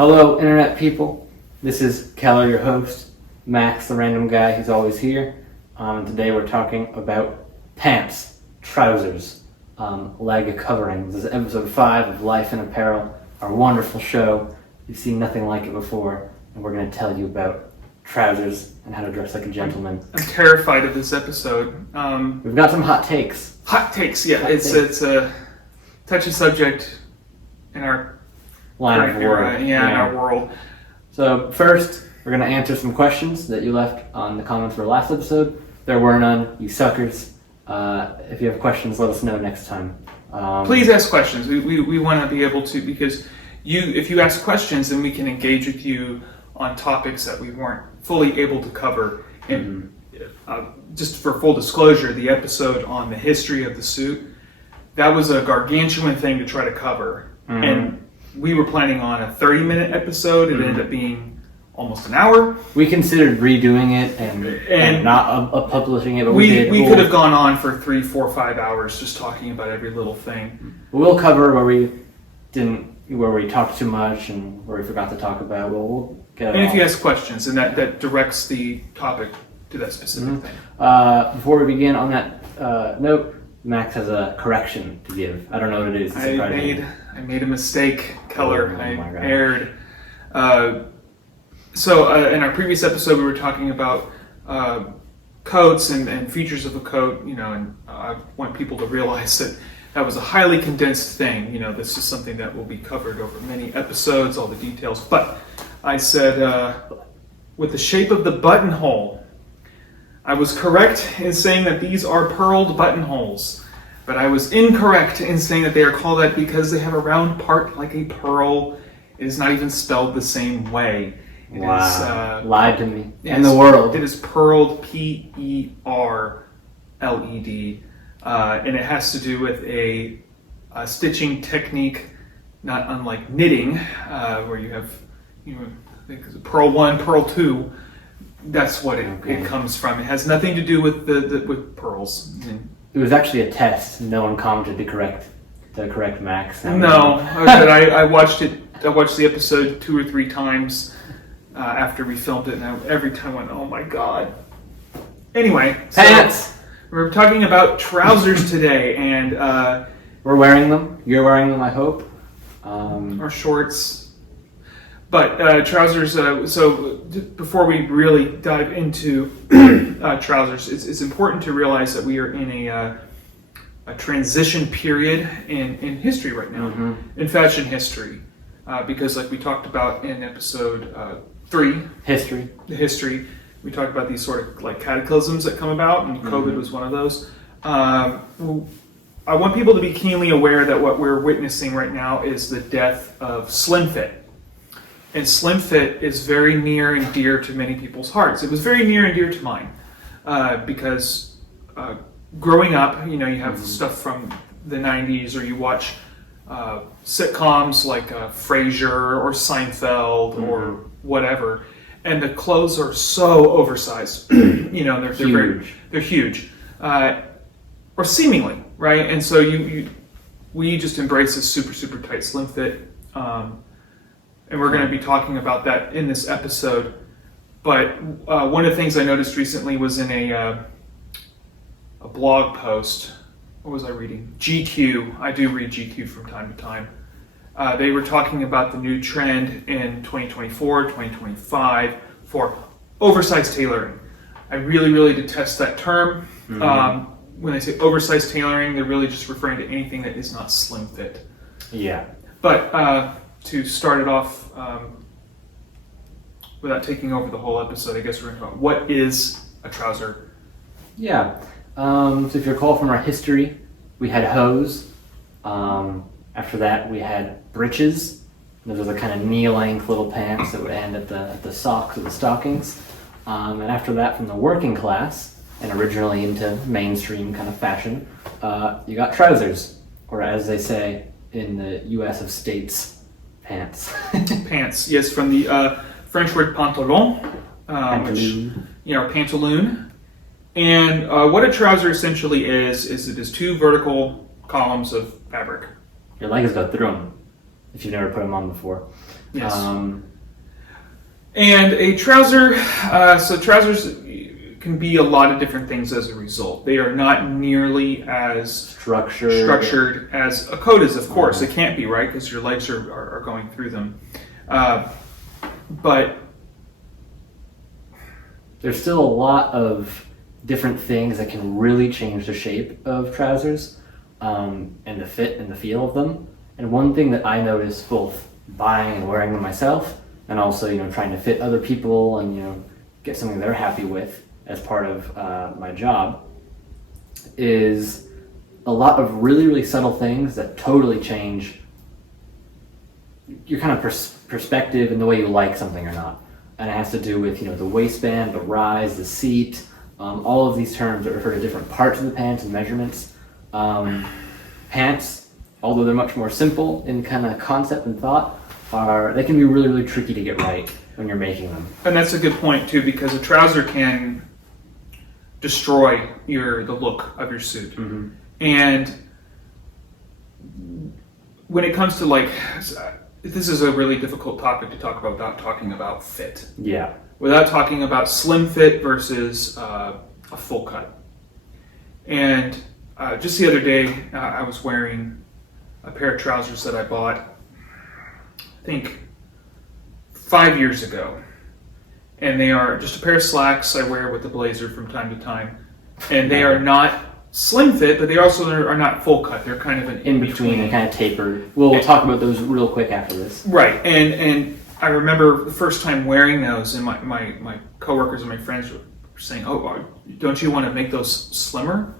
Hello, Internet people. This is Keller, your host, Max, the random guy who's always here. Today we're talking about pants, trousers, leg coverings. This is episode 5 of Life in Apparel, our wonderful show. You've seen nothing like it before, and we're going to tell you about trousers and how to dress like a gentleman. I'm terrified of this episode. We've got some hot takes. Hot takes, yeah. It's a touchy subject in our Line of work. in our world. So first, we're going to answer some questions that you left on the comments for last episode. There were none, you suckers. If you have questions, let us know next time. Please ask questions. We want to be able to, because if you ask questions, then we can engage with you on topics that we weren't fully able to cover. And just for full disclosure, the episode on the history of the suit, that was a gargantuan thing to try to cover. Mm-hmm. And we were planning on a 30-minute episode. It ended up being almost an hour. We considered redoing it and not publishing it, but we could have gone on for 3, 4, 5 hours just talking about every little thing. We'll cover where we talked too much and where we forgot to talk about. We'll get it. And if you ask questions, and that directs the topic to that specific thing. Before we begin on that note, Max has a correction to give. I don't know what it is. I made a mistake, Keller. Oh I my God. erred. So in our previous episode, we were talking about coats and features of a coat. And I want people to realize that was a highly condensed thing. This is something that will be covered over many episodes, all the details. But I said, with the shape of the buttonhole, I was correct in saying that these are purled buttonholes, but I was incorrect in saying that they are called that because they have a round part like a pearl. It is not even spelled the same way. It Wow. Lied to me. And the world. It is purled, P-E-R-L-E-D, and it has to do with a stitching technique, not unlike knitting, where you have, I think it's Purl 1, Purl 2. That's what it comes from. It has nothing to do with with pearls. It was actually a test. No one commented to correct Max. No, I watched it. I watched the episode 2 or 3 times after we filmed it, and every time I went, "Oh my God!" Anyway, pants. We're talking about trousers today, and we're wearing them. You're wearing them, I hope. Or shorts. But trousers, so before we really dive into trousers, it's important to realize that we are in a transition period in history right now, in fashion history. Because like we talked about in episode 3, the history, we talked about these sort of like cataclysms that come about, and COVID was one of those. I want people to be keenly aware that what we're witnessing right now is the death of slim fit. And slim fit is very near and dear to many people's hearts. It was very near and dear to mine because growing up, you have stuff from the 90s, or you watch sitcoms like Frasier or Seinfeld or whatever, and the clothes are so oversized. They're huge. They're huge, or seemingly right. And so we just embrace this super super tight slim fit. And we're going to be talking about that in this episode. But one of the things I noticed recently was in a blog post. What was I reading? GQ. I do read GQ from time to time. They were talking about the new trend in 2024, 2025 for oversized tailoring. I really, really detest that term. When they say oversized tailoring, they're really just referring to anything that is not slim fit. Yeah. But to start it off, without taking over the whole episode, I guess we're going to talk about what is a trouser. Yeah. So if you recall from our history, we had hose. After that, we had breeches. Those are the kind of knee-length little pants that would end at the socks or the stockings. And after that, from the working class, and originally into mainstream kind of fashion, you got trousers, or as they say in the U.S. of States, pants. Pants, yes, from the French word pantalon, pantaloon. And what a trouser essentially is it is 2 vertical columns of fabric. Your legs go through them if you've never put them on before. Yes. And a trouser, so trousers can be a lot of different things as a result. They are not nearly as structured as a coat is, of course. It can't be, right? Because your legs are going through them. But there's still a lot of different things that can really change the shape of trousers, and the fit and the feel of them. And one thing that I notice both buying and wearing them myself, and also, trying to fit other people and, get something they're happy with as part of my job, is a lot of really, really subtle things that totally change your kind of perspective and the way you like something or not. And it has to do with, the waistband, the rise, the seat, all of these terms that refer to different parts of the pants and measurements. Pants, although they're much more simple in kind of concept and thought, they can be really, really tricky to get right when you're making them. And that's a good point too, because a trouser can destroy the look of your suit. Mm-hmm. And when it comes to this is a really difficult topic to talk about without talking about fit. Yeah. Without talking about slim fit versus a full cut. And just the other day, I was wearing a pair of trousers that I bought, I think, 5 years ago. And they are just a pair of slacks I wear with a blazer from time to time. And they are not slim fit, but they also are not full cut. They're kind of an in-between and kind of tapered. We'll talk about those real quick after this. Right. And I remember the first time wearing those, and my coworkers and my friends were saying, "Oh, don't you want to make those slimmer?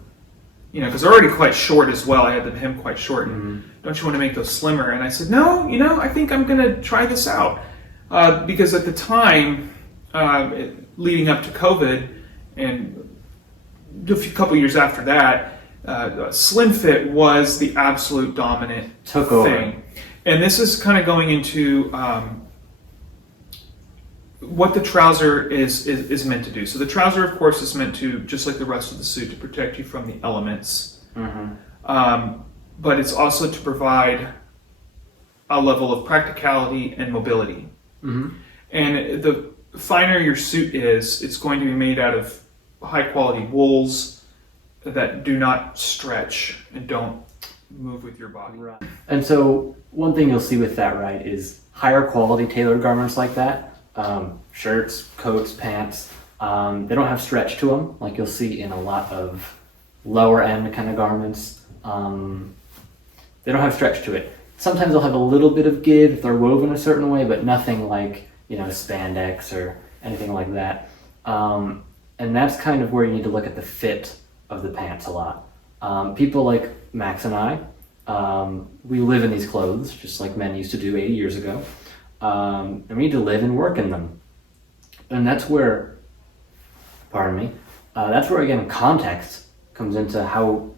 Because they're already quite short as well. I had them hem quite short. Mm-hmm. Don't you want to make those slimmer?" And I said, "No, I think I'm going to try this out." Because at the time, leading up to COVID, and a couple years after that, slim fit was the absolute dominant thing. And this is kind of going into what the trouser is meant to do. So the trouser, of course, is meant to, just like the rest of the suit, to protect you from the elements. Mm-hmm. But it's also to provide a level of practicality and mobility. Mm-hmm. And the finer your suit is, it's going to be made out of high quality wools that do not stretch and don't move with your body. Right. And so one thing you'll see with that, right, is higher quality tailored garments like that, shirts, coats, pants, they don't have stretch to them like you'll see in a lot of lower end kind of garments. They don't have stretch to it. Sometimes they'll have a little bit of give if they're woven a certain way, but nothing like, spandex or anything like that. And that's kind of where you need to look at the fit of the pants a lot. People like Max and I, we live in these clothes just like men used to do 80 years ago. And we need to live and work in them. And that's where, that's where, again, context comes into how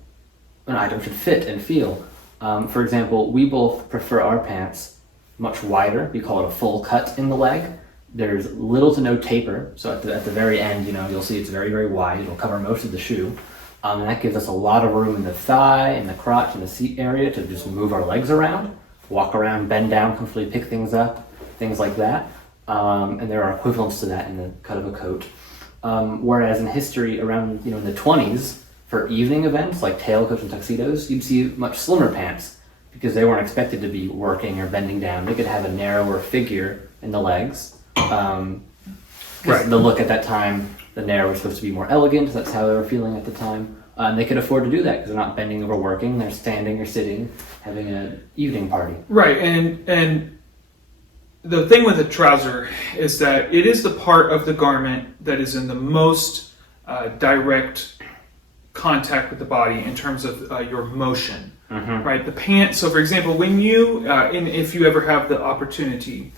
an item should fit and feel. For example, we both prefer our pants much wider. We call it a full cut in the leg. There's little to no taper, so at the very end, you'll see it's very, very wide. It'll cover most of the shoe. And that gives us a lot of room in the thigh, and the crotch, and the seat area to just move our legs around, walk around, bend down, comfortably pick things up, things like that. And there are equivalents to that in the cut of a coat. Whereas in history, around in the 20s, for evening events like tailcoats and tuxedos, you'd see much slimmer pants because they weren't expected to be working or bending down. They could have a narrower figure in the legs. Right. The look at that time, the narrow was supposed to be more elegant. That's how they were feeling at the time. And they could afford to do that because they're not bending over working. They're standing or sitting, having an evening party. Right. And the thing with a trouser is that it is the part of the garment that is in the most direct contact with the body in terms of your motion. Mm-hmm. Right. The pants. So, for example, when you, if you ever have the opportunity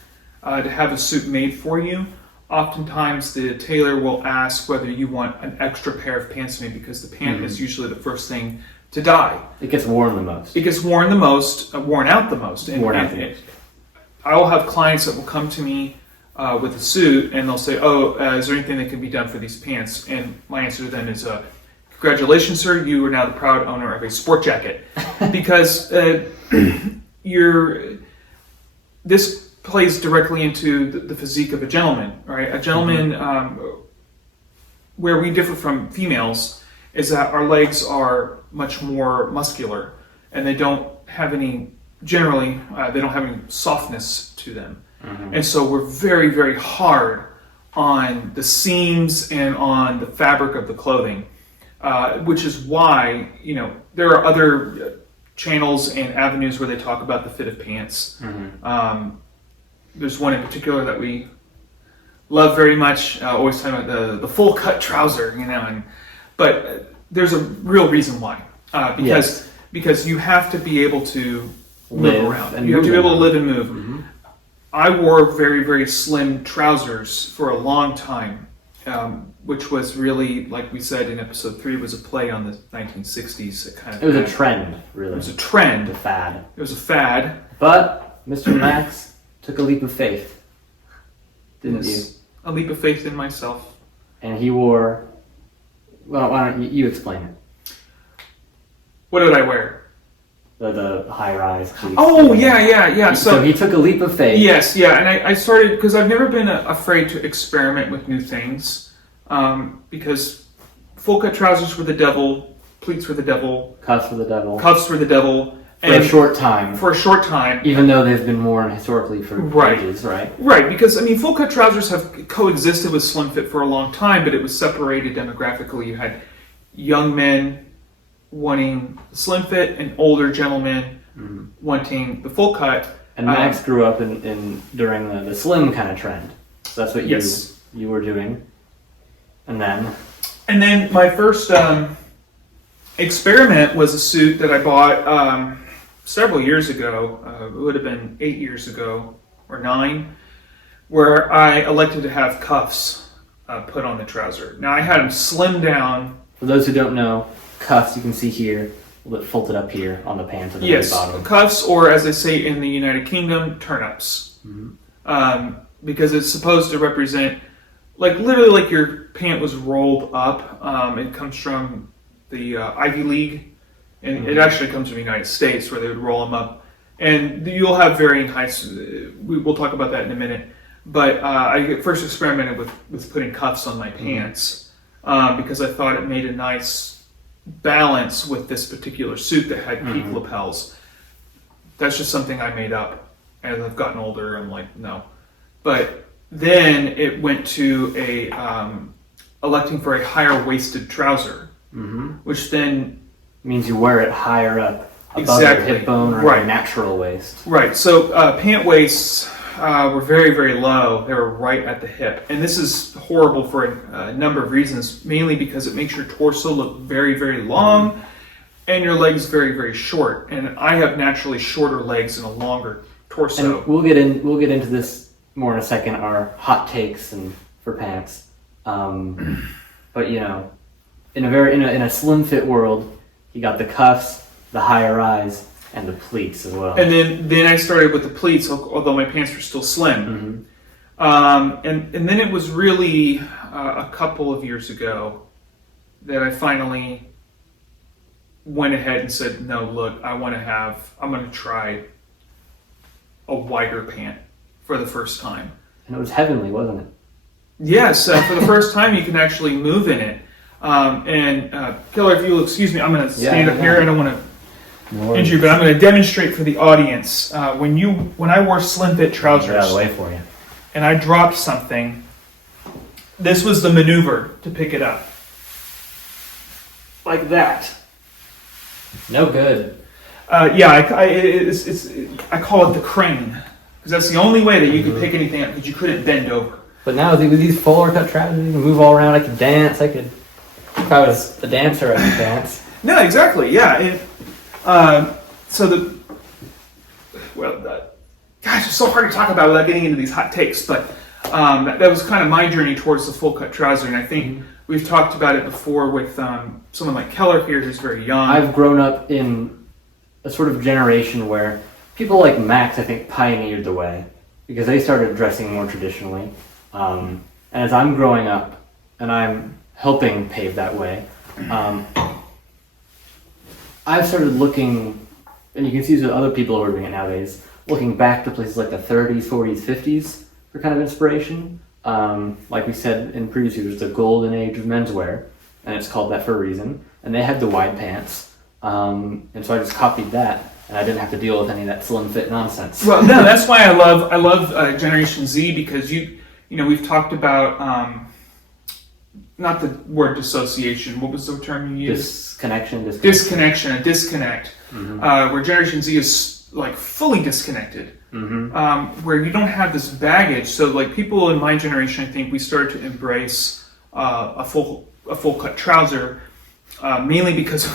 to have a suit made for you, oftentimes the tailor will ask whether you want an extra pair of pants made because the pant is usually the first thing to die. It gets worn the most. It gets worn the most, worn out the most. I will have clients that will come to me with a suit and they'll say, "Oh, is there anything that can be done for these pants?" And my answer to them is, "Congratulations, sir! You are now the proud owner of a sport jacket," because this plays directly into the physique of a gentleman, right? A gentleman, where we differ from females is that our legs are much more muscular, and they don't have any, generally, they don't have any softness to them. And so we're very, very hard on the seams and on the fabric of the clothing, which is why, there are other channels and avenues where they talk about the fit of pants. There's one in particular that we love very much, always talking about the full cut trouser, but there's a real reason why, because you have to be able to move around. You have to be able to live and move. I wore very, very slim trousers for a long time, which was really, like we said in episode 3, was a play on the 1960s. It was a trend, really. It was a trend. A fad. It was a fad. But Mr. Max took a leap of faith, didn't you? A leap of faith in myself. And he wore... Well, why don't you explain it? What did I wear? The high-rise cleats. Oh, yeah. So he took a leap of faith. Yes, and I started, because I've never been afraid to experiment with new things, because full-cut trousers were the devil, pleats were the devil. Cuffs were the devil. For a short time. For a short time. Even though they've been worn historically for ages, right? Right, because, full-cut trousers have coexisted with slim fit for a long time, but it was separated demographically. You had young men wanting the slim fit and older gentlemen wanting the full cut. And Max grew up during the slim kind of trend. So that's what you were doing. And then my first experiment was a suit that I bought several years ago. It would have been 8 years ago or 9, where I elected to have cuffs put on the trouser. Now I had them slimmed down. For those who don't know, cuffs you can see here, a little bit folded up here on the pants at the very bottom. Yes, cuffs, or as they say in the United Kingdom, turn-ups. Because it's supposed to represent, literally like your pant was rolled up. It comes from the Ivy League, and it actually comes from the United States, where they would roll them up. And you'll have varying heights. We'll talk about that in a minute. But I first experimented with putting cuffs on my pants because I thought it made a nice balance with this particular suit that had peak lapels. That's just something I made up. As I've gotten older, I'm like, no. But then it went to electing for a higher waisted trouser, which then means you wear it higher up above your hip bone or your natural waist. Right. So pant waists were very, very low. They were right at the hip. And this is horrible for a number of reasons, mainly because it makes your torso look very, very long and your legs very, very short. And I have naturally shorter legs and a longer torso. And we'll get into this more in a second, our hot takes for pants. But in a slim fit world, you got the cuffs, the higher rise, and the pleats as well. And then I started with the pleats, although my pants were still slim. And then it was really a couple of years ago that I finally went ahead and said, no, look, I'm going to try a wider pant for the first time. And it was heavenly, wasn't it? Yes, for the first time you can actually move in it. Keller, if you'll excuse me, I'm going to stand up here. I don't want to injury, but I'm going to demonstrate for the audience. When I wore slim fit trousers, get out of the way for you, and I dropped something, this was the maneuver to pick it up, like that. No good. I call it the crane, because that's the only way that you could pick anything up, because you couldn't bend over. But now with these fuller cut trousers, you can move all around. I could dance. If I was a dancer, I could dance. No, exactly. Yeah. Gosh, it's so hard to talk about without getting into these hot takes, but that was kind of my journey towards the full cut trouser, and I think we've talked about it before with someone like Keller here, who's very young. I've grown up in a sort of generation where people like Max, I think, pioneered the way, because they started dressing more traditionally. And as I'm growing up, and I'm helping pave that way, I've started looking, and you can see that other people who are doing it nowadays, looking back to places like the 30s, 40s, 50s for kind of inspiration. Like we said in previous years, the golden age of menswear, and it's called that for a reason. And they had the wide pants, and so I just copied that, and I didn't have to deal with any of that slim fit nonsense. Well, no, that's why I love Generation Z, because you know, we've talked about not the word dissociation. What was the term you used? Disconnection, a disconnect, where Generation Z is like fully disconnected, where you don't have this baggage. So like people in my generation, I think we started to embrace a full cut trouser, mainly because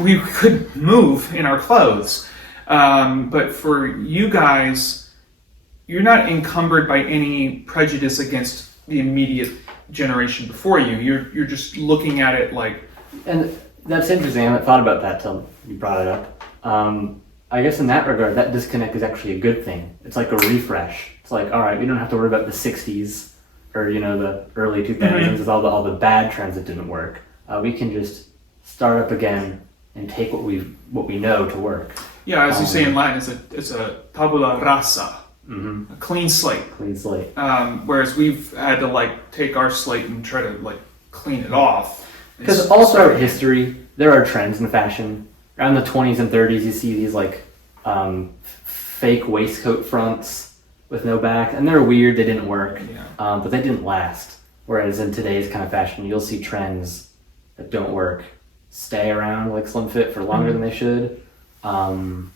we couldn't move in our clothes. But for you guys, you're not encumbered by any prejudice against the immediate generation before you. You're just looking at it like. And that's interesting. I haven't thought about that till you brought it up. I guess in that regard, that disconnect is actually a good thing. It's like a refresh. It's like, all right, we don't have to worry about the 60s or, you know, the early 2000s with all the bad trends that didn't work. We can just start up again and take what we know to work. Yeah, as you say in Latin, it's a tabula rasa, a clean slate. Clean slate. Whereas we've had to like take our slate and try to like clean it off. Because all throughout history, there are trends in fashion. Around the 20s and 30s, you see these like fake waistcoat fronts with no back, and they're weird. They didn't work, but they didn't last. Whereas in today's kind of fashion, you'll see trends that don't work stay around, like slim fit, for longer than they should. So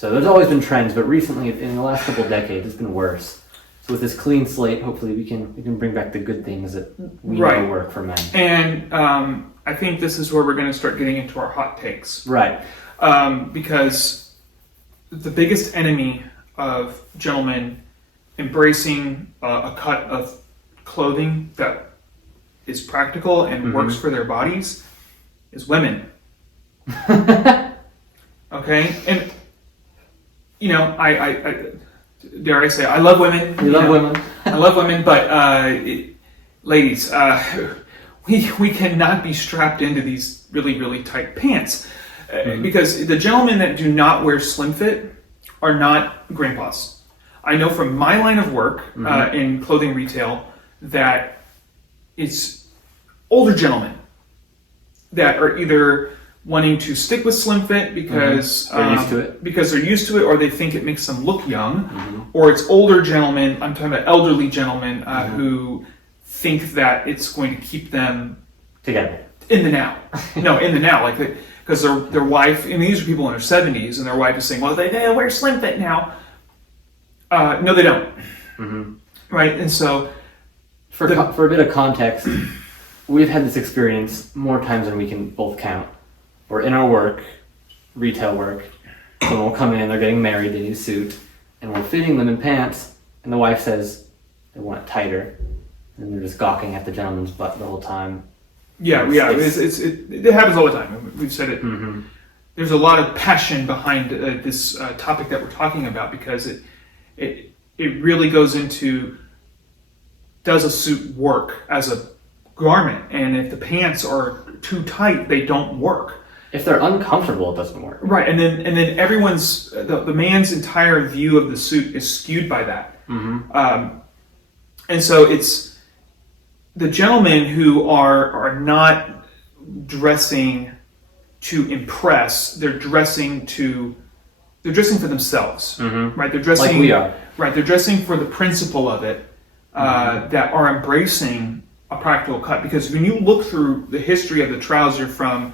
there's always been trends, but recently, in the last couple of decades, it's been worse. So with this clean slate, hopefully we can bring back the good things that we know work for men. And I think this is where we're going to start getting into our hot takes. Right. Because the biggest enemy of gentlemen embracing a cut of clothing that is practical and works for their bodies is women. Okay? And, you know, I dare I say, I love women. You love women. I love women, but ladies, we cannot be strapped into these really, really tight pants. Because the gentlemen that do not wear slim fit are not grandpas. I know from my line of work in clothing retail that it's older gentlemen that are either wanting to stick with slim fit because they're used to it. Because they're used to it, or they think it makes them look young, or it's older gentlemen. I'm talking about elderly gentlemen who think that it's going to keep them together in the now. No, in the now, like because their wife. I mean, these are people in their 70s, and their wife is saying, "Well, they wear slim fit now." No, they don't. Right, and so for a bit of context, we've had this experience more times than we can both count. We're in our work, retail work, someone will come in, they're getting married, they need a suit, and we're fitting them in pants, and the wife says they want it tighter, and they're just gawking at the gentleman's butt the whole time. It happens all the time. We've said it. There's a lot of passion behind this topic that we're talking about, because it really goes into, does a suit work as a garment? And if the pants are too tight, they don't work. If they're uncomfortable, it doesn't work. Right, and then everyone's the man's entire view of the suit is skewed by that. And so it's the gentlemen who are not dressing to impress; they're dressing for themselves. Right, they're dressing like we are. Right, they're dressing for the principle of it, that are embracing a practical cut. Because when you look through the history of the trouser from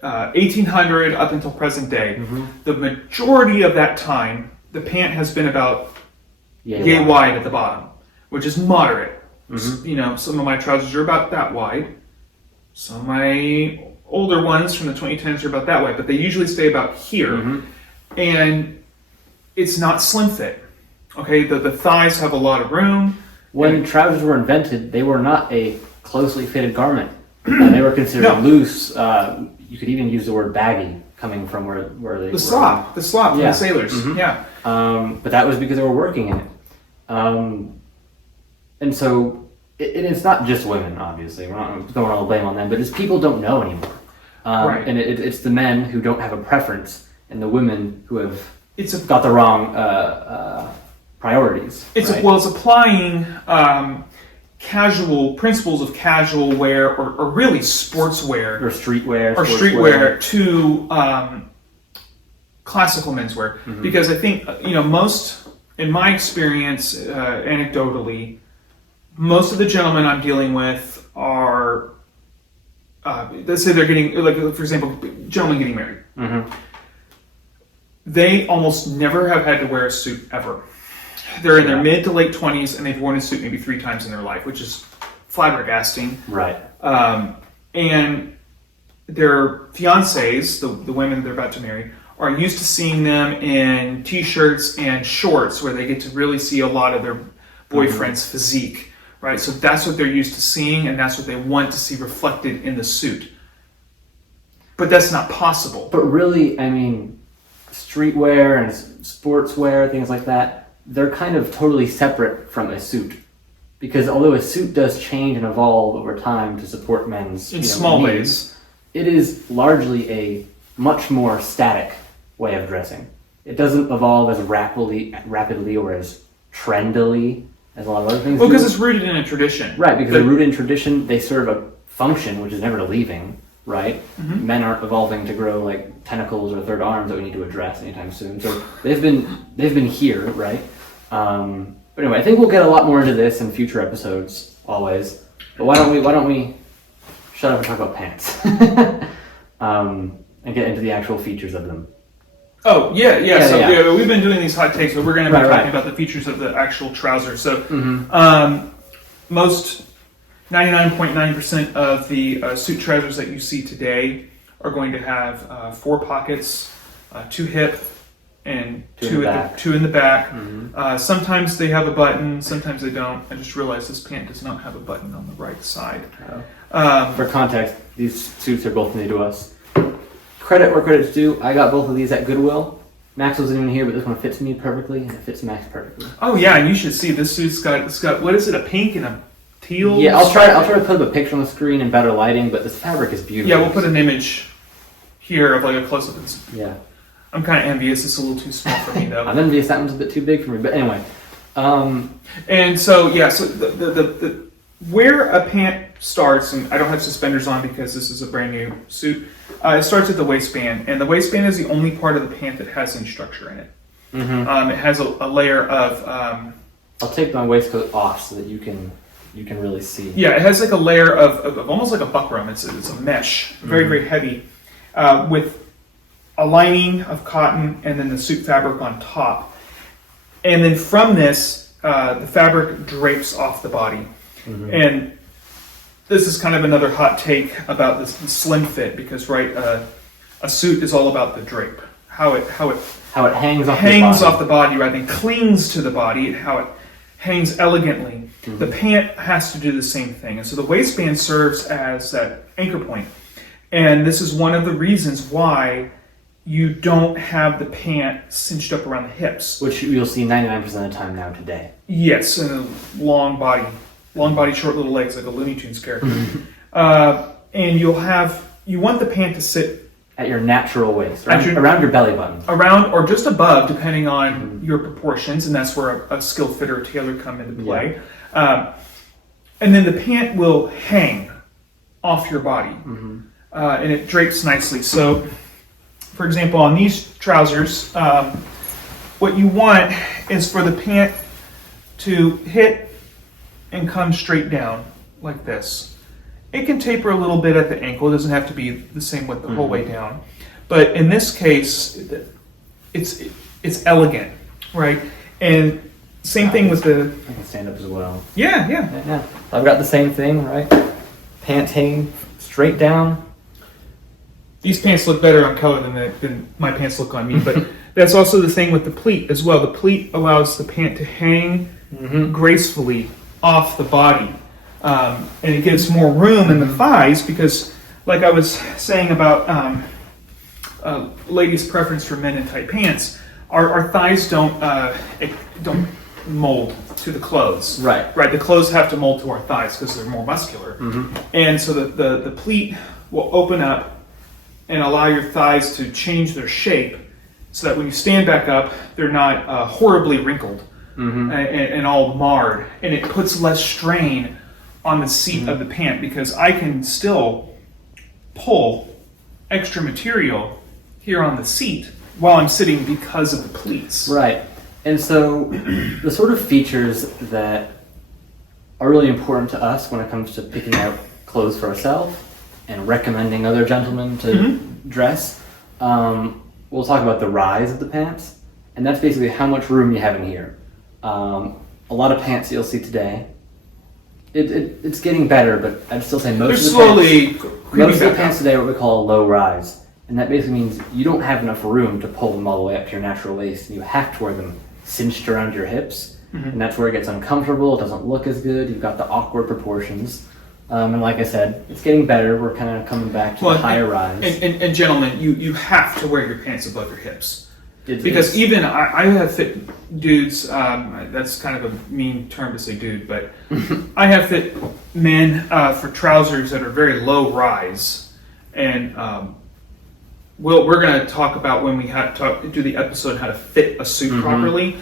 1800 up until present day, the majority of that time, the pant has been about yay wide at the bottom, which is moderate. You know, some of my trousers are about that wide. Some of my older ones from the 2010s are about that wide, but they usually stay about here. And it's not slim fit. Okay, the thighs have a lot of room. When trousers were invented, they were not a closely fitted garment. They were considered loose. You could even use the word baggy, coming from where they were. The slop from the sailors. But that was because they were working in it. And so it's not just women, obviously. We're not throwing all the blame on them, but it's people don't know anymore. And it's the men who don't have a preference, and the women who have got the wrong priorities. Right? It's applying casual principles of casual wear or really sportswear or streetwear to classical menswear. Because I think most, in my experience, anecdotally, most of the gentlemen I'm dealing with are let's say they're getting, like, for example, gentlemen getting married. They almost never have had to wear a suit ever. They're in their mid to late 20s and they've worn a suit maybe 3 times in their life, which is flabbergasting. Right. And their fiancés, the women they're about to marry, are used to seeing them in t-shirts and shorts where they get to really see a lot of their boyfriend's physique, right? So that's what they're used to seeing, and that's what they want to see reflected in the suit. But that's not possible. But really, I mean, streetwear and sportswear, things like that, they're kind of totally separate from a suit. Because although a suit does change and evolve over time to support men's in small ways, it is largely a much more static way of dressing. It doesn't evolve as rapidly or as trendily as a lot of other things. Well, because it's rooted in a tradition. Right, because they're rooted in tradition, they serve a function which is never leaving, right? Men aren't evolving to grow like tentacles or third arms that we need to address anytime soon. So they've been here, right? But anyway, I think we'll get a lot more into this in future episodes, always. But why don't we shut up and talk about pants, and get into the actual features of them. Oh, yeah. We've been doing these hot takes, but we're going to be talking about the features of the actual trouser. So, most 99.9% of the suit trousers that you see today are going to have 4 pockets, 2 hip, and 2 in the back. Sometimes they have a button, sometimes they don't. I just realized this pant does not have a button on the right side. For context, these suits are both new to us. Credit where credit's due. I got both of these at Goodwill. Max wasn't even here, but this one fits me perfectly, and it fits Max perfectly. Oh yeah, and you should see this suit's got what is it? A pink and a teal. Yeah, I'll try to put up a picture on the screen in better lighting, but this fabric is beautiful. Yeah, we'll put an image here of like a close up. Yeah. I'm kind of envious. It's a little too small for me though. I'm envious. That one's a bit too big for me, but anyway. And so the where a pant starts, and I don't have suspenders on because this is a brand new suit. It starts at the waistband, and the waistband is the only part of the pant that has any structure in it. It has a layer of. I'll take my waistcoat off so that you can really see. Yeah, it has like a layer of almost like a buckram. It's a mesh, very very heavy, with a lining of cotton and then the suit fabric on top, and then from this the fabric drapes off the body, and. This is kind of another hot take about this slim fit because a suit is all about the drape, how it hangs off the body rather than clings to the body, and how it hangs elegantly. The pant has to do the same thing, and so the waistband serves as that anchor point. And this is one of the reasons why you don't have the pant cinched up around the hips, which you'll see 99% of the time now today. Yes, and a long body, short little legs, like a Looney Tunes character. And you want the pant to sit at your natural waist, around your belly button. Around or just above, depending on your proportions, and that's where a skilled fitter or tailor come into play. Yeah. And then the pant will hang off your body, and it drapes nicely. So, for example, on these trousers, what you want is for the pant to hit and come straight down like this. It can taper a little bit at the ankle. It doesn't have to be the same width the whole way down. But in this case, it's elegant, right? And same thing with the... I can stand up as well. Yeah. I've got the same thing, right? Pants hanging straight down. These pants look better on Keller than my pants look on me, but that's also the thing with the pleat as well. The pleat allows the pant to hang gracefully off the body, and it gives more room in the thighs because, like I was saying about ladies' preference for men in tight pants, our thighs don't mold to the clothes. Right. The clothes have to mold to our thighs because they're more muscular, and so the pleat will open up and allow your thighs to change their shape so that when you stand back up, they're not horribly wrinkled and all marred, and it puts less strain on the seat of the pant because I can still pull extra material here on the seat while I'm sitting because of the pleats. Right. And so the sort of features that are really important to us when it comes to picking out clothes for ourselves and recommending other gentlemen to dress, we'll talk about the rise of the pants, and that's basically how much room you have in here. A lot of pants you'll see today, it's getting better, but I'd still say most of the pants today are what we call a low rise. And that basically means you don't have enough room to pull them all the way up to your natural waist, and you have to wear them cinched around your hips. And that's where it gets uncomfortable, it doesn't look as good, you've got the awkward proportions. And like I said, it's getting better, we're kind of coming back to the higher rise. And gentlemen, you have to wear your pants above your hips. Because even I have fit dudes, that's kind of a mean term to say dude, but I have fit men for trousers that are very low rise. And we're going to talk about when we do the episode how to fit a suit properly,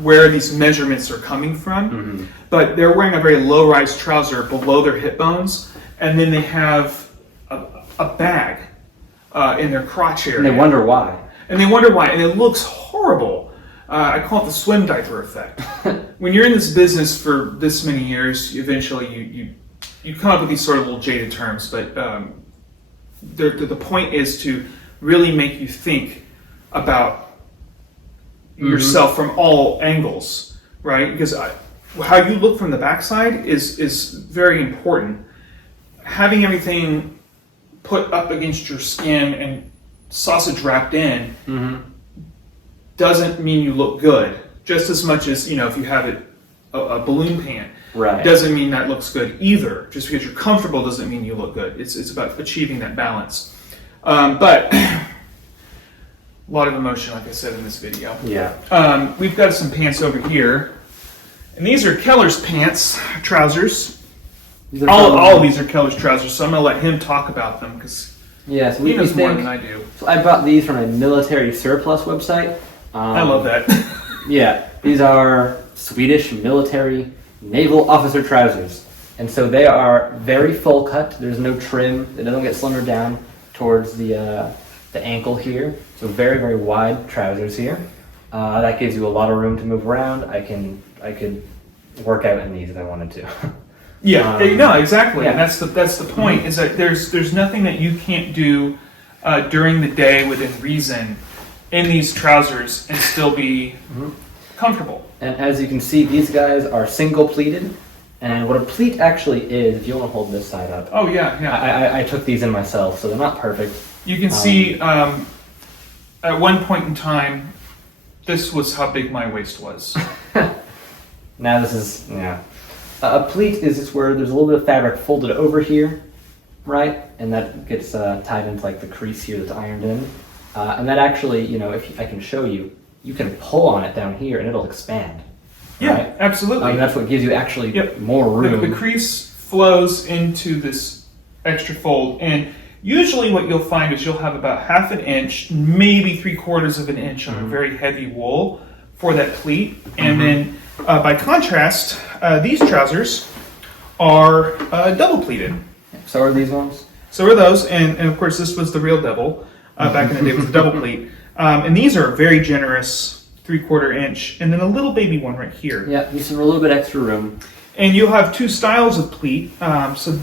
where these measurements are coming from. But they're wearing a very low rise trouser below their hip bones, and then they have a bag in their crotch area. And they wonder why. And it looks horrible. I call it the swim diaper effect. When you're in this business for this many years, eventually you come up with these sort of little jaded terms, but the point is to really make you think about yourself from all angles, right? Because how you look from the backside is very important. Having everything put up against your skin and sausage wrapped in doesn't mean you look good. Just as much as, if you have a balloon pant, doesn't mean that looks good either. Just because you're comfortable doesn't mean you look good. It's about achieving that balance. But a lot of emotion, like I said in this video. Yeah. We've got some pants over here, and these are Keller's pants, trousers. All of these are Keller's trousers, so I'm going to let him talk about them because he knows more than I do. So I bought these from a military surplus website. I love that. Yeah, these are Swedish military naval officer trousers. And so they are very full cut. There's no trim. It doesn't get slimmered down towards the ankle here. So very, very wide trousers here. That gives you a lot of room to move around. I could work out in these if I wanted to. Yeah, no, exactly. Yeah. And that's the point, is that there's nothing that you can't do during the day within reason in these trousers and still be comfortable. And as you can see, these guys are single pleated. And what a pleat actually is, if you want to hold this side up. Oh, yeah. I took these in myself, so they're not perfect. You can see at one point in time, this was how big my waist was. Now this is, a pleat is just where there's a little bit of fabric folded over here, right? And that gets tied into like the crease here that's ironed in. And that actually, if I can show you, you can pull on it down here and it'll expand. Yeah, right? absolutely. That's what gives you actually more room. The crease flows into this extra fold, and usually what you'll find is you'll have about half an inch, maybe 3/4 of an inch on a very heavy wool for that pleat. And then by contrast, these trousers are double pleated. So are these ones? So are those, and of course this was the real devil back in the day with the double pleat. And these are very generous 3/4 inch, and then a little baby one right here. Yeah, these are a little bit extra room. And you'll have two styles of pleat. So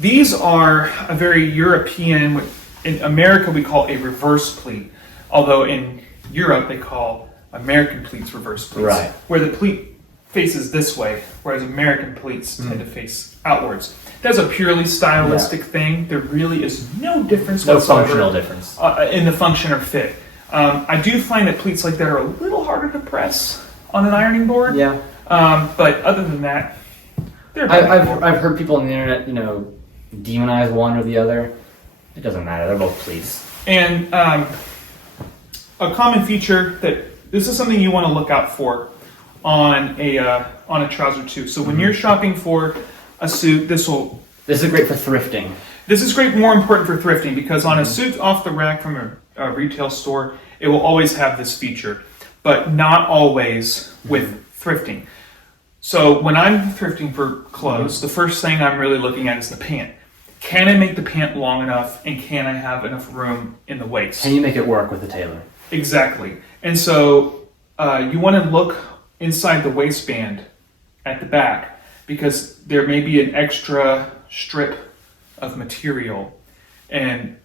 these are a very European, what in America we call a reverse pleat, although in Europe they call American pleats reverse pleats, right? Where the pleat faces this way, whereas American pleats tend to face outwards. That's a purely stylistic thing. There really is no difference whatsoever. No functional difference. In the function or fit. I do find that pleats like that are a little harder to press on an ironing board. Yeah. But other than that, they're I've heard people on the internet, demonize one or the other. It doesn't matter. They're both pleats. And a common feature that this is something you want to look out for on a trouser too. So when you're shopping for a suit, this is great for thrifting. This is great, more important for thrifting, because on a suit off the rack from a retail store, it will always have this feature, but not always with thrifting. So when I'm thrifting for clothes, the first thing I'm really looking at is the pant. Can I make the pant long enough, and can I have enough room in the waist? Can you make it work with the tailor? Exactly. And so you want to look inside the waistband at the back, because there may be an extra strip of material, and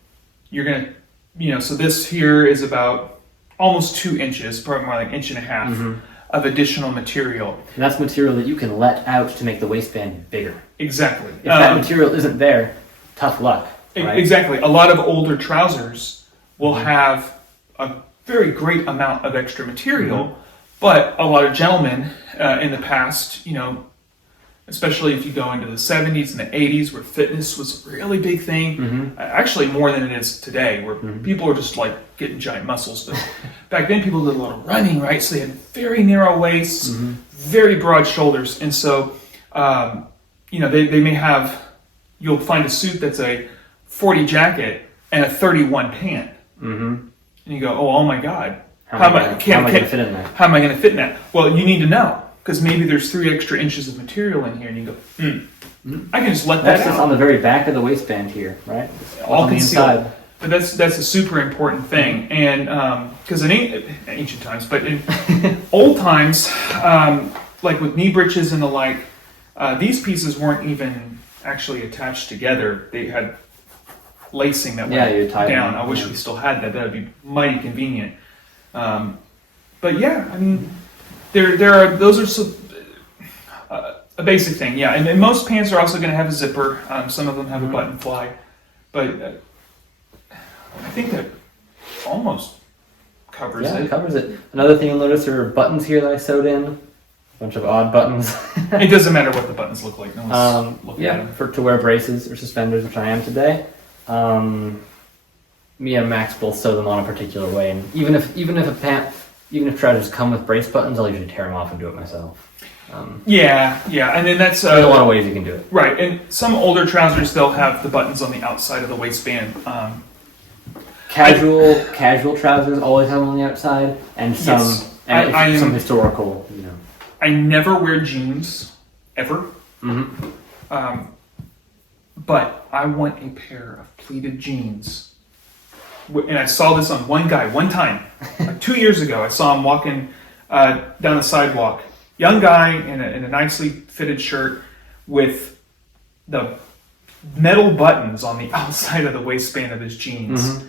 you're going to, so this here is about almost 2 inches, probably more like 1.5 inches of additional material. And that's material that you can let out to make the waistband bigger. Exactly. If that material isn't there, tough luck. Right? Exactly. A lot of older trousers will have a very great amount of extra material, but a lot of gentlemen in the past, especially if you go into the 70s and the 80s where fitness was a really big thing, actually more than it is today, where people are just like getting giant muscles. But back then people did a lot of running, right? So they had very narrow waists, very broad shoulders. And so, they may have, you'll find a suit that's a 40 jacket and a 31 pant. And you go, oh my God. How am I going to fit in that? How am I going to fit in that? Well, you need to know, because maybe there's 3 extra inches of material in here, and you go, I can just let that out. That's just on the very back of the waistband here, right? All on the concealed. inside. But that's a super important thing, and because in ancient times, but in old times, like with knee breeches and the like, these pieces weren't even actually attached together. They had lacing that went down. I wish we still had that. That would be mighty convenient. But yeah, I mean, there are, those are some, a basic thing, yeah. And most pants are also going to have a zipper. Some of them have a button fly, but I think that almost covers it. Yeah, it covers it. Another thing you'll notice are buttons here that I sewed in. A bunch of odd buttons. It doesn't matter what the buttons look like. No one's looking at them. To wear braces or suspenders, which I am today. Me and Max both sew them on a particular way, and even if trousers come with brace buttons, I'll usually tear them off and do it myself. And then that's there's a lot of ways you can do it. Right, and some older trousers, they'll have the buttons on the outside of the waistband. Casual trousers always have them on the outside, and some some historical. I never wear jeans ever. But I want a pair of pleated jeans. And I saw this on one guy one time, like 2 years ago. I saw him walking down the sidewalk. Young guy in a nicely fitted shirt with the metal buttons on the outside of the waistband of his jeans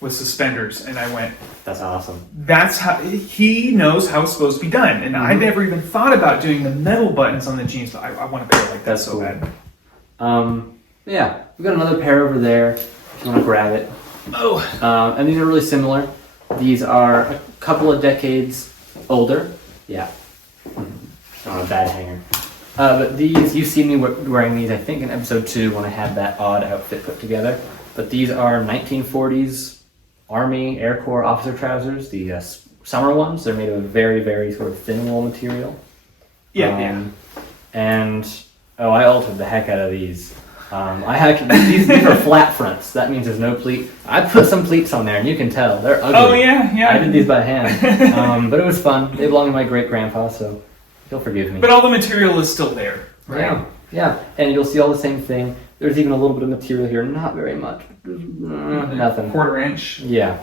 with suspenders. And I went, that's awesome. That's how he knows how it's supposed to be done. And I never even thought about doing the metal buttons on the jeans, but I want a pair like that. That's so cool. Bad. Yeah, we've got another pair over there if you want to grab it. And these are really similar. These are a couple of decades older. Yeah. Not a bad hanger. But these, you've seen me wearing these, I think, in episode 2 when I had that odd outfit put together. But these are 1940s Army Air Corps officer trousers, the summer ones. They're made of a very, very sort of thin wool material. And I altered the heck out of these. These are flat fronts. That means there's no pleat. I put some pleats on there, and you can tell they're ugly. Oh yeah. I did these by hand, but it was fun. They belong to my great grandpa, so he'll forgive me. But all the material is still there, right? Yeah, and you'll see all the same thing. There's even a little bit of material here, not very much, nothing. 1/4 inch. Yeah,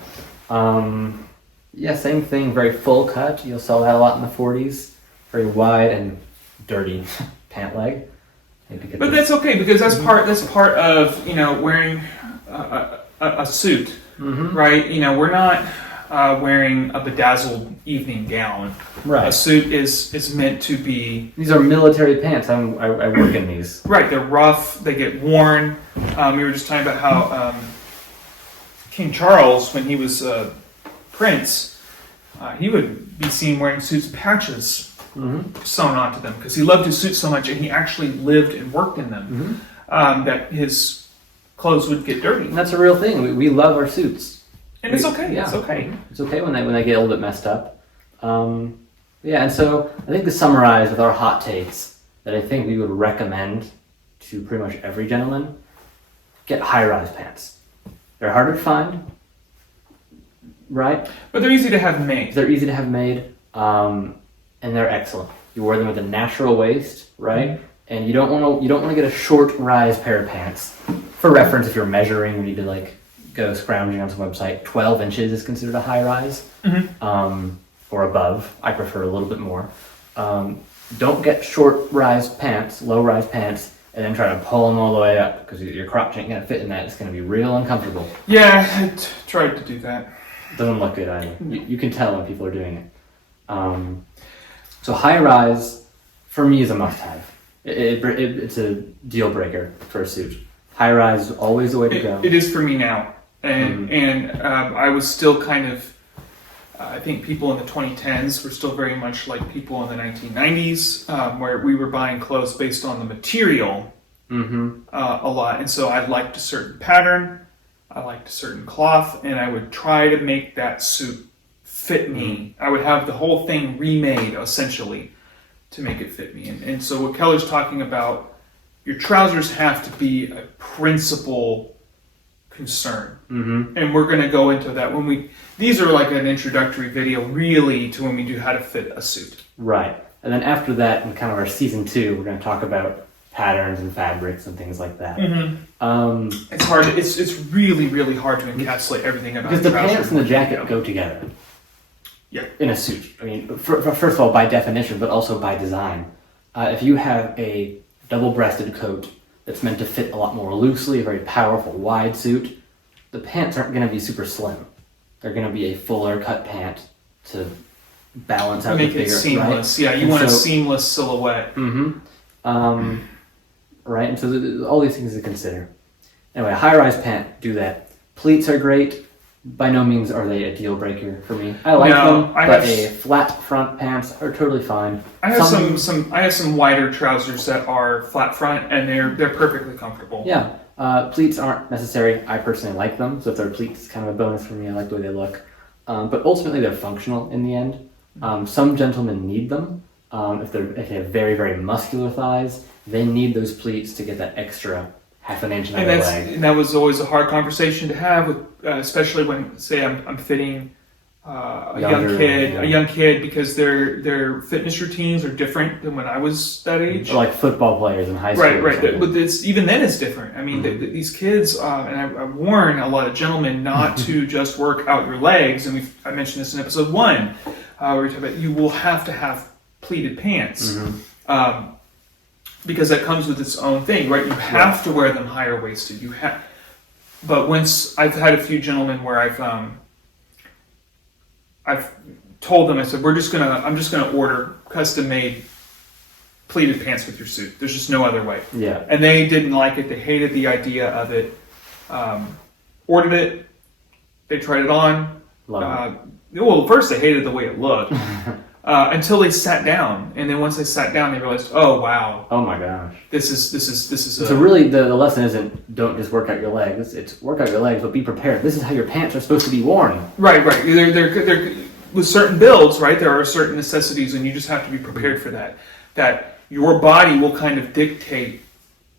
same thing. Very full cut. You'll saw that a lot in the 40s. Very wide and dirty pant leg. But that's okay, because that's part of wearing a suit, right? We're not wearing a bedazzled evening gown. Right. A suit is meant to be. These are military pants. I work in these. Right. They're rough. They get worn. We were just talking about how King Charles, when he was prince, he would be seen wearing suits with patches sewn onto them, because he loved his suits so much, and he actually lived and worked in them, that his clothes would get dirty. And that's a real thing. We love our suits. And it's okay. Yeah. It's okay. It's okay when they get a little bit messed up. And so I think to summarize with our hot takes that I think we would recommend to pretty much every gentleman, get high-rise pants. They're harder to find. right? But they're easy to have made. They're easy to have made, and they're excellent. You wear them with a natural waist, right? And you don't want to get a short rise pair of pants. For reference, if you're measuring, you need to like go scrounging on some website. 12 inches is considered a high rise, or above. I prefer a little bit more. Don't get short rise pants, low rise pants, and then try to pull them all the way up because your crotch ain't gonna fit in that. It's gonna be real uncomfortable. Yeah, I tried to do that. Doesn't look good either. You can tell when people are doing it. So high rise, for me, is a must-have. It's a deal breaker for a suit. High rise is always the way to go. It is for me now, and I was still kind of. I think people in the 2010s were still very much like people in the 1990s, where we were buying clothes based on the material a lot, and so I liked a certain pattern, I liked a certain cloth, and I would try to make that suit fit me. I would have the whole thing remade essentially to make it fit me. And so what Keller's talking about, your trousers have to be a principal concern. And we're going to go into that when these are like an introductory video really to when we do how to fit a suit. Right. And then after that, in kind of our season 2, we're going to talk about patterns and fabrics and things like that. It's hard. It's really, really hard to encapsulate everything about because the pants and the jacket go together. Yeah. In a suit. I mean, first of all, by definition, but also by design. If you have a double-breasted coat that's meant to fit a lot more loosely, a very powerful, wide suit, the pants aren't going to be super slim. They're going to be a fuller cut pant to balance out the bigger. Make it seamless. Right? Yeah, you want a seamless silhouette. Right, and so all these things to consider. Anyway, a high-rise pant, do that. Pleats are great. By no means are they a deal breaker for me. I like them, but a flat front pants are totally fine. I have some wider trousers that are flat front, and they're perfectly comfortable. Yeah, pleats aren't necessary. I personally like them, so if they're pleats, it's kind of a bonus for me. I like the way they look, but ultimately they're functional in the end. Some gentlemen need them. If they have very, very muscular thighs, they need those pleats to get that extra half an inch in their leg. And that was always a hard conversation to have, with, especially when, say, I'm fitting a young kid, because their fitness routines are different than when I was that age. Or like football players in high school. Right. But even then it's different. I mean, these kids, and I warn a lot of gentlemen not to just work out your legs. And I mentioned this in episode 1, where we talk about you will have to have pleated pants. Because that comes with its own thing, right? You have to wear them higher waisted. But once I've had a few gentlemen where I've told them, I said, I'm just gonna order custom made pleated pants with your suit. There's just no other way. Yeah. And they didn't like it. They hated the idea of it. Ordered it. They tried it on. Well, first they hated the way it looked. Until they sat down, and then once they sat down, they realized, oh wow, oh my gosh, this is. So really, the lesson isn't don't just work out your legs; it's work out your legs, but be prepared. This is how your pants are supposed to be worn. Right. They're with certain builds, right? There are certain necessities, and you just have to be prepared for that. That your body will kind of dictate,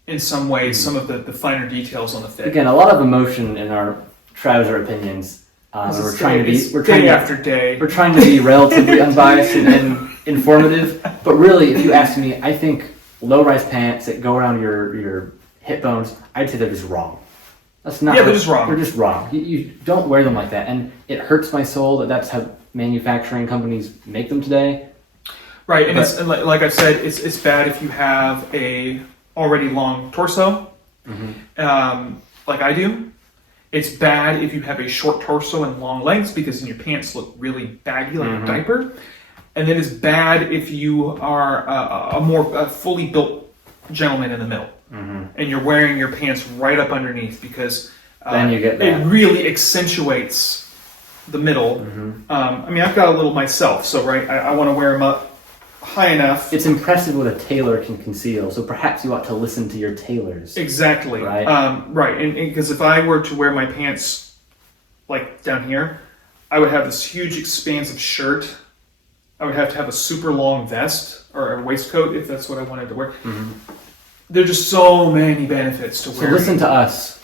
in some ways, some of the finer details on the fit. Again, a lot of emotion in our trouser opinions. We're trying to be relatively unbiased and informative, but really, if you ask me, I think low-rise pants that go around your hip bones, I'd say they're just wrong. That's not. Yeah, they're just wrong. They're just wrong. You don't wear them like that, and it hurts my soul that that's how manufacturing companies make them today. Right, and like I said, it's bad if you have a already long torso, like I do. It's bad if you have a short torso and long legs, because then your pants look really baggy like a diaper. And then it's bad if you are a more fully built gentleman in the middle, and you're wearing your pants right up underneath, because then you get that. It really accentuates the middle. I mean, I've got a little myself, so I want to wear them up high enough. It's impressive what a tailor can conceal, so perhaps you ought to listen to your tailors. Exactly. Right? Right, and because if I were to wear my pants like down here, I would have this huge expansive shirt. I would have to have a super long vest or a waistcoat if that's what I wanted to wear. There are just so many benefits to wearing. So listen to us.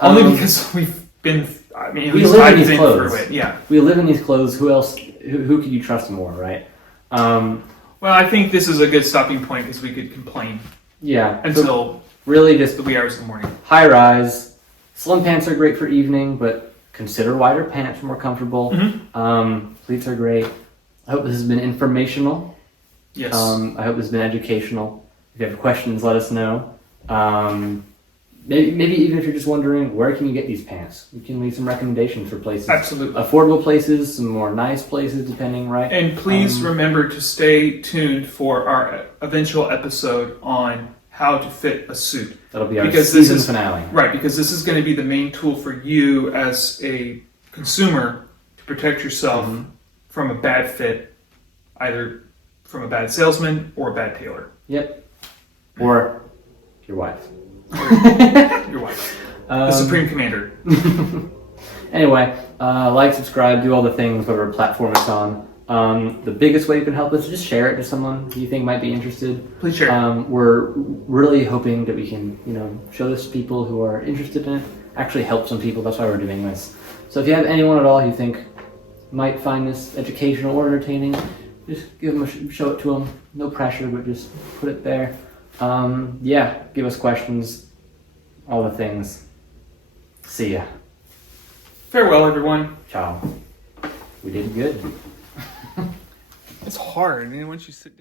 Only because we've been I mean, at We least live in I've these been clothes. through it. Yeah. We live in these clothes. Who else? Who could you trust more, right? Well, I think this is a good stopping point because we could complain Yeah. until So really, just the wee hours of the morning. high rise. Slim pants are great for evening, but consider wider pants for more comfortable. Pleats are great. I hope this has been informational. Yes. I hope this has been educational. If you have questions, let us know. Maybe even if you're just wondering, where can you get these pants? We can leave some recommendations for places. Absolutely. Affordable places, some more nice places, depending, right? And please remember to stay tuned for our eventual episode on how to fit a suit. That'll be our Because season this is- finale. Right, because this is going to be the main tool for you as a consumer to protect yourself from a bad fit, either from a bad salesman or a bad tailor. Yep. Or your wife. Your wife. The Supreme Commander. Anyway, like, subscribe, do all the things, whatever platform it's on. The biggest way you can help us is just share it to someone who you think might be interested. Please share. We're really hoping that we can, show this to people who are interested in it, actually help some people. That's why we're doing this. So if you have anyone at all you think might find this educational or entertaining, just give them show it to them. No pressure, but just put it there. Give us questions, all the things. See ya. Farewell, everyone. Ciao. We did good. It's hard, and once you sit down.